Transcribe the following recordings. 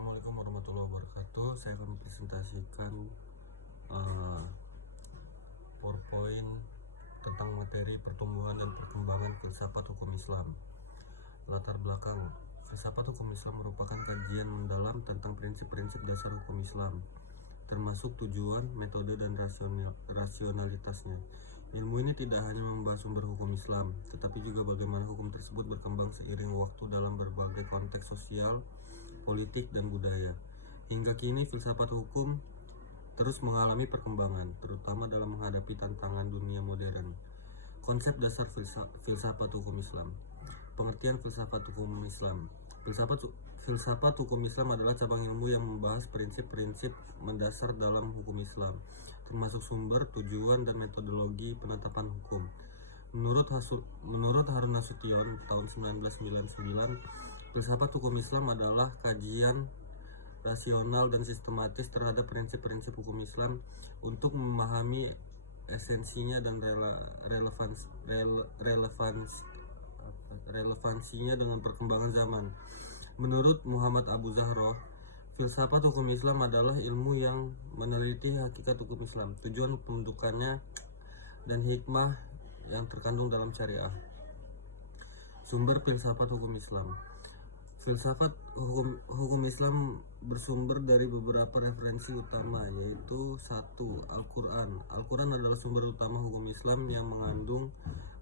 Assalamualaikum warahmatullahi wabarakatuh. Saya akan mempresentasikan PowerPoint tentang materi pertumbuhan dan perkembangan filsafat hukum Islam. Latar belakang: filsafat hukum Islam merupakan kajian mendalam tentang prinsip-prinsip dasar hukum Islam, termasuk tujuan, metode, dan rasionalitasnya. Ilmu ini tidak hanya membahas sumber hukum Islam, tetapi juga bagaimana hukum tersebut berkembang seiring waktu dalam berbagai konteks sosial, politik, dan budaya. Hingga kini, filsafat hukum terus mengalami perkembangan, terutama dalam menghadapi tantangan dunia modern. Konsep dasar filsafat hukum Islam. Pengertian filsafat hukum Islam. Filsafat hukum Islam adalah cabang ilmu yang membahas prinsip-prinsip mendasar dalam hukum Islam, termasuk sumber, tujuan, dan metodologi penetapan hukum. Menurut Harun Nasution tahun 1999, filsafat hukum Islam adalah kajian rasional dan sistematis terhadap prinsip-prinsip hukum Islam untuk memahami esensinya dan relevansinya dengan perkembangan zaman. Menurut Muhammad Abu Zahroh, filsafat hukum Islam adalah ilmu yang meneliti hakikat hukum Islam, tujuan pembentukannya, dan hikmah yang terkandung dalam syariah. Sumber filsafat hukum Islam. Filsafat hukum Islam bersumber dari beberapa referensi utama, yaitu 1. Al-Quran. Al-Quran adalah sumber utama hukum Islam yang mengandung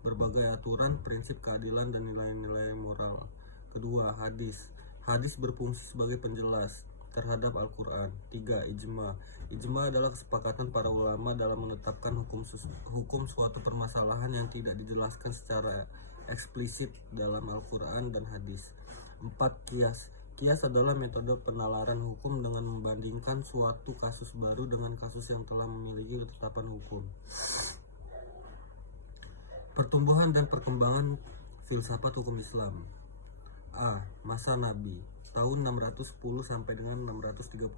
berbagai aturan, prinsip keadilan, dan nilai-nilai moral. 2. Hadis. Hadis berfungsi sebagai penjelas terhadap Al-Quran. 3. Ijma. Ijma adalah kesepakatan para ulama dalam menetapkan hukum suatu permasalahan yang tidak dijelaskan secara eksplisit dalam Al-Quran dan hadis. 4. Qiyas. Qiyas adalah metode penalaran hukum dengan membandingkan suatu kasus baru dengan kasus yang telah memiliki ketetapan hukum. Pertumbuhan dan perkembangan filsafat hukum Islam. A. Masa Nabi, tahun 610 sampai dengan 632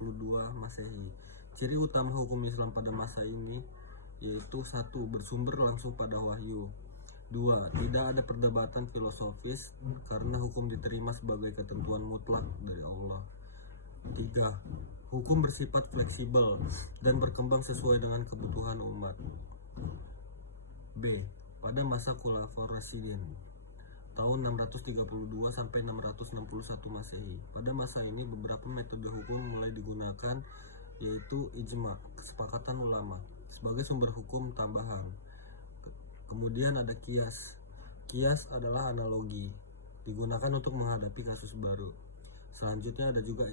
Masehi. Ciri utama hukum Islam pada masa ini yaitu 1. Bersumber langsung pada wahyu. 2. Tidak ada perdebatan filosofis karena hukum diterima sebagai ketentuan mutlak dari Allah. 3. Hukum bersifat fleksibel dan berkembang sesuai dengan kebutuhan umat. B. Pada masa Khulafaur Rasyidin, tahun 632 sampai 661 Masehi. Pada masa ini beberapa metode hukum mulai digunakan, yaitu ijma, kesepakatan ulama, sebagai sumber hukum tambahan. Kemudian ada qiyas. Qiyas adalah analogi, digunakan untuk menghadapi kasus baru. Selanjutnya ada juga